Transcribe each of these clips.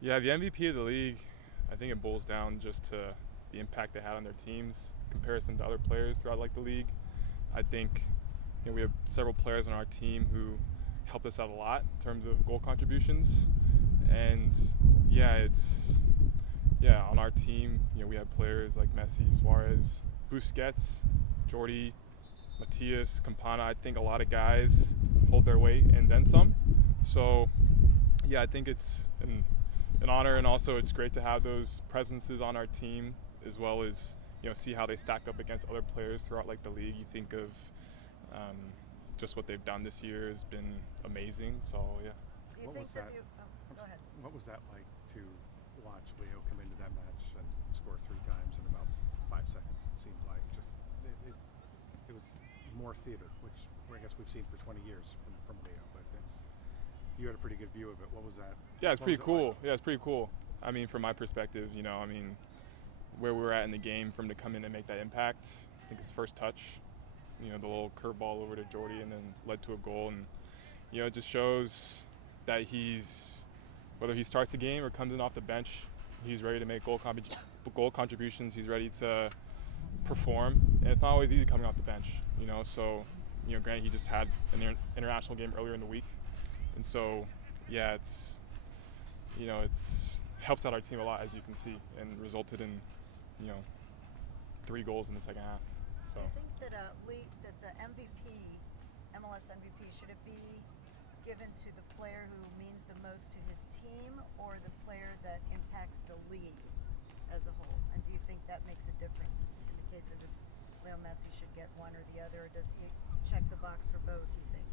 Yeah, the MVP of the league, I think it boils down just to the impact they had on their teams, in comparison to other players throughout the league. I think we have several players on our team who helped us out a lot in terms of goal contributions, and on our team, we have players like Messi, Suarez, Busquets, Jordi, Matias, Campana. I think a lot of guys hold their weight and then some. So I think it's an honor, and also it's great to have those presences on our team, as well as see how they stack up against other players throughout the league. You think of um, just what they've done this year has been amazing. So yeah. Do you think that you? Oh, go ahead. What was that like to watch Leo come into that match and score 3 times in about 5 seconds? It seemed like it was more theater, which I guess we've seen for 20 years from Leo. But you had a pretty good view of it. What was that? Yeah, it's What pretty was it cool. like? Yeah, it's pretty cool. I mean, from my perspective, where we were at in the game, for him to come in and make that impact. I think his first touch, the little curveball over to Jordy, and then led to a goal. And it just shows that whether he starts the game or comes in off the bench, he's ready to make goal contributions. He's ready to perform, and it's not always easy coming off the bench. So granted, he just had an international game earlier in the week, and so it's helps out our team a lot, as you can see, and resulted in 3 goals in the second half. So. Do you think that that the MVP, MLS MVP, should it be given to the player who means the most to his team, or the player that impacts the league as a whole? And do you think that makes a difference in the case of if Leo Messi should get one or the other, or does he check the box for both, you think?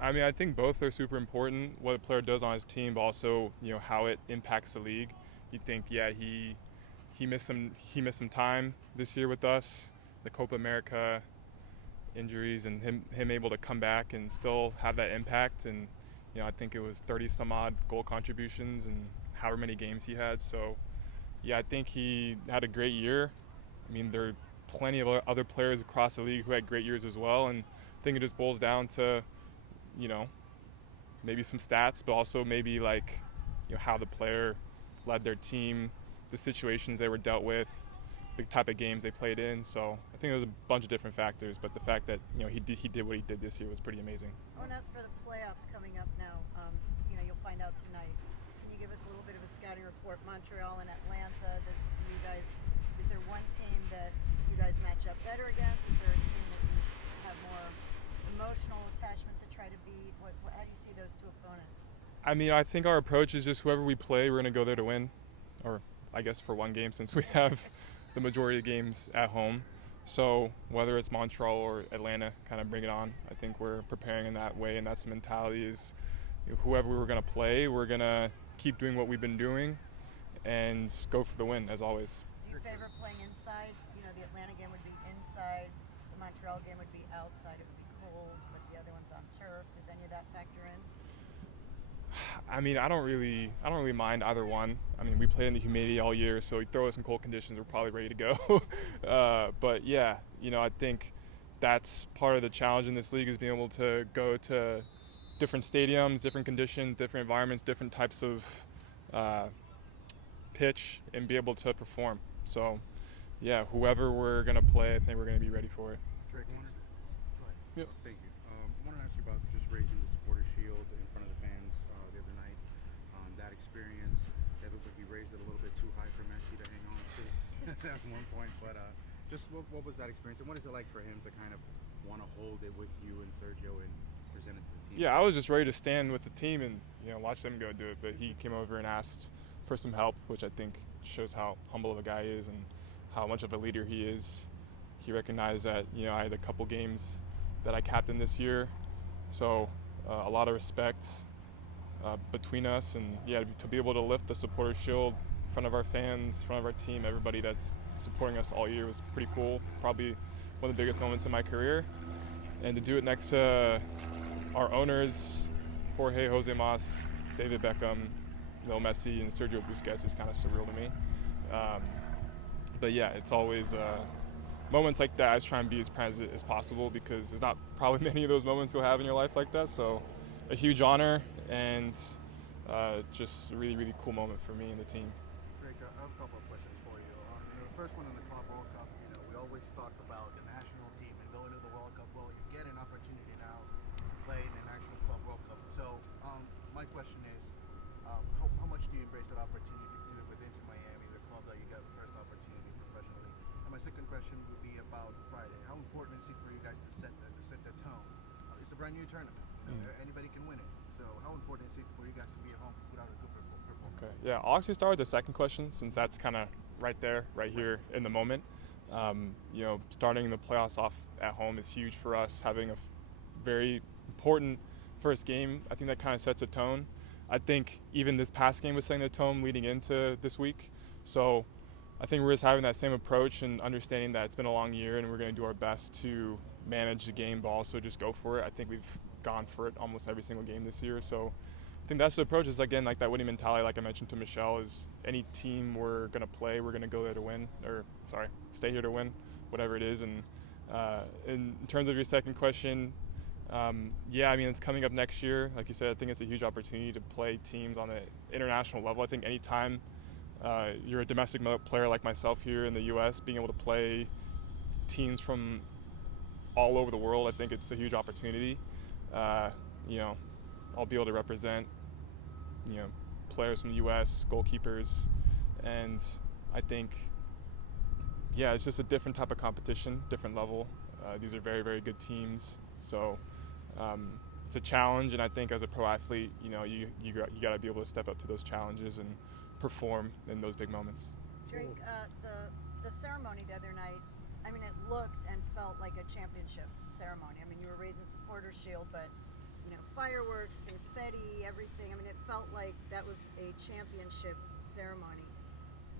I mean, I think both are super important, what a player does on his team, but also how it impacts the league. You think, he missed some time this year with us, the Copa America injuries, and him able to come back and still have that impact. And I think it was 30 some odd goal contributions and however many games he had. So I think he had a great year. I mean, there are plenty of other players across the league who had great years as well, and I think it just boils down to maybe some stats, but also maybe how the player led their team, the situations they were dealt with, the type of games they played in. So I think there was a bunch of different factors, but the fact that he did what he did this year was pretty amazing. I want to ask for the playoffs coming up now. You'll find out tonight. Can you give us a little bit of a scouting report? Montreal and Atlanta. Is there one team that you guys match up better against? Is there a team that you have more emotional attachment to try to beat? How do you see those two opponents? I mean, I think our approach is just whoever we play, we're going to go there to win, or I guess for one game, since we have the majority of games at home. So whether it's Montreal or Atlanta, kind of bring it on. I think we're preparing in that way, and that's the mentality is whoever we're going to play, we're going to keep doing what we've been doing and go for the win, as always. Do you favor playing inside? The Atlanta game would be inside, the Montreal game would be outside. It would be cold, but the other one's on turf. Does any of that factor in? I mean, I don't really mind either one. I mean, we played in the humidity all year, so you throw us in cold conditions, we're probably ready to go. But I think that's part of the challenge in this league, is being able to go to different stadiums, different conditions, different environments, different types of pitch, and be able to perform. So, whoever we're gonna play, I think we're gonna be ready for it. Drake Callender. Go ahead. Yep. Thank you. I wanted to ask you about just raising the supporter shield in front of the fans the other night. That experience, it looked like you raised it a little bit too high for Messi to hang on to at one point. But just what was that experience, and what is it like for him to kind of want to hold it with you and Sergio and present it to the team? Yeah, I was just ready to stand with the team and watch them go do it. But he came over and asked for some help, which I think shows how humble of a guy he is and how much of a leader he is. He recognized that I had a couple games that I captained this year, so a lot of respect between us, and to be able to lift the supporter shield in front of our fans, in front of our team, everybody that's supporting us all year was pretty cool. Probably one of the biggest moments in my career, and to do it next to our owners, Jorge, Jose Mas, David Beckham, Leo Messi, and Sergio Busquets is kind of surreal to me. But it's always moments like that. I just try and be as present as possible, because there's not probably many of those moments you'll have in your life like that. So a huge honor, and just a really, really cool moment for me and the team. Drake, I have a couple of questions for you. The first one in the Club World Cup, we always talked about the national team and going to the World Cup. Well, you get an opportunity now to play in an actual Club World Cup. So, my question is, how much do you embrace that opportunity to do it with Inter Miami, the club that you got the first opportunity professionally? And my second question would be about Friday. How important is it for you guys to set the tone? It's a brand new tournament. Anybody can win it. So how important is it for you guys to be at home and put out a good performance? Okay. Yeah, I'll actually start with the second question since that's kind of right here in the moment. Starting the playoffs off at home is huge for us. Having a very important first game, I think that kind of sets a tone. I think even this past game was setting the tone leading into this week. So I think we're just having that same approach and understanding that it's been a long year and we're going to do our best to manage the game but also just go for it. I think we've gone for it almost every single game this year. So I think that's the approach. Is again like that winning mentality, like I mentioned to Michelle, is any team we're going to play, we're going to go there to win, stay here to win, whatever it is. And in terms of your second question, it's coming up next year. Like you said, I think it's a huge opportunity to play teams on the international level. I think anytime you're a domestic player like myself here in the U.S., being able to play teams from all over the world, I think it's a huge opportunity. I'll be able to represent, players from the U.S., goalkeepers, and I think, it's just a different type of competition, different level. These are very, very good teams, so it's a challenge, and I think as a pro athlete, you got to be able to step up to those challenges and perform in those big moments. Drake, the ceremony the other night, it looked and felt like a championship ceremony. You were raising supporter shield, but fireworks, confetti, everything. It felt like that was a championship ceremony.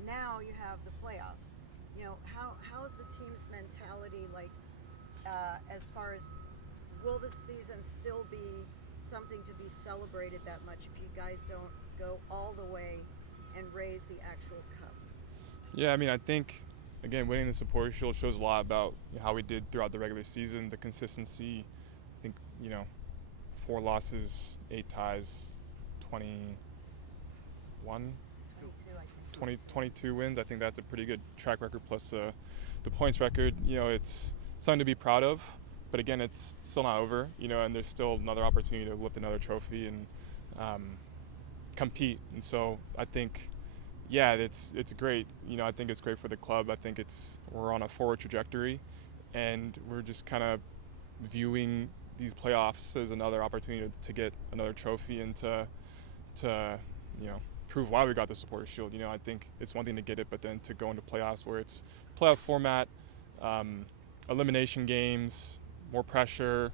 Now you have the playoffs. How is the team's mentality like as far as, will the season still be something to be celebrated that much if you guys don't go all the way and raise the actual cup? Yeah, I think, again, winning the supporter shield shows a lot about how we did throughout the regular season, the consistency. I think, 4 losses, 8 ties, 22 wins. I think that's a pretty good track record, plus the points record. It's something to be proud of, but again, it's still not over, and there's still another opportunity to lift another trophy and compete. And so I think, it's great. I think it's great for the club. I think we're on a forward trajectory, and we're just kind of viewing these playoffs as another opportunity to get another trophy and to prove why we got the supporter shield. I think it's one thing to get it, but then to go into playoffs where it's playoff format, elimination games, more pressure,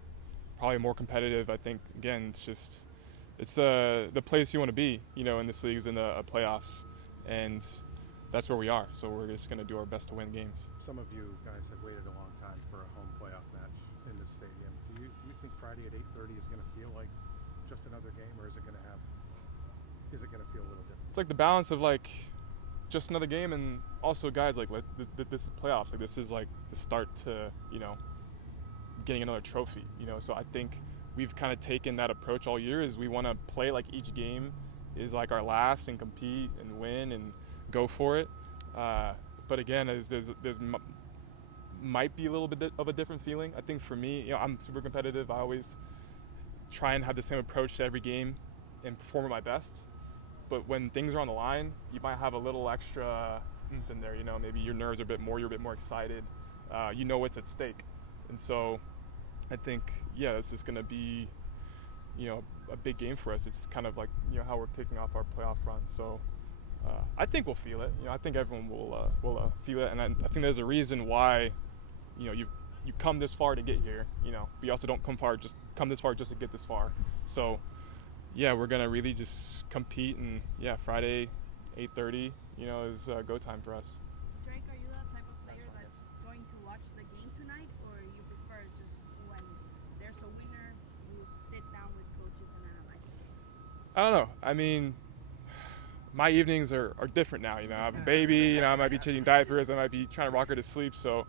probably more competitive. I think, again, it's the place you want to be, in this league, is in the playoffs, and that's where we are. So we're just going to do our best to win games. Some of you guys have waited a long time for a home playoff match in this stadium. Do you think Friday at 8:30 is going to feel like just another game, or is it going to feel a little different? It's like the balance of just another game, and also guys this is playoffs. This is the start to getting another trophy. So I think we've kind of taken that approach all year. Is we want to play like each game is like our last and compete and win and go for it. But again, there's might be a little bit of a different feeling. I think for me, I'm super competitive. I always try and have the same approach to every game and perform at my best. But when things are on the line, you might have a little extra oomph in there. Maybe your nerves are you're a bit more excited. What's at stake. And so I think, this is going to be, a big game for us. It's kind of like, how we're kicking off our playoff run. So I think we'll feel it. I think everyone will feel it. And I think there's a reason why, you come this far to get here, but you also don't come this far just to get this far. So, we're going to really just compete. And, Friday, 8:30, is go time for us. Drake, are you that type of player that's going to watch the game tonight, or you prefer just when there's a winner, you sit down with coaches and analyze the game? I don't know. My evenings are different now. I have a baby. I might be changing diapers. I might be trying to rock her to sleep. So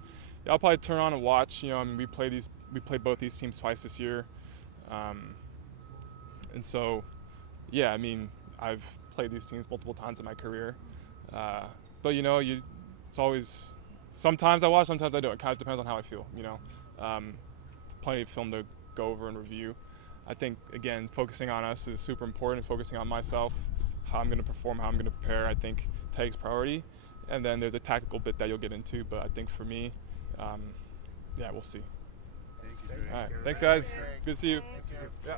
I'll probably turn on and watch. We played both these teams twice this year, and so I I've played these teams multiple times in my career. But, you know, it's always, sometimes I watch, sometimes I don't. It kind of depends on how I feel, you know. Plenty of film to go over and review. I think, again, focusing on us is super important, focusing on myself, how I'm going to perform, how I'm going to prepare, I think takes priority. And then there's a tactical bit that you'll get into, but I think for me, yeah, we'll see. Thank you, Drake. All right, thanks guys. Good to see you. Thanks. Yeah.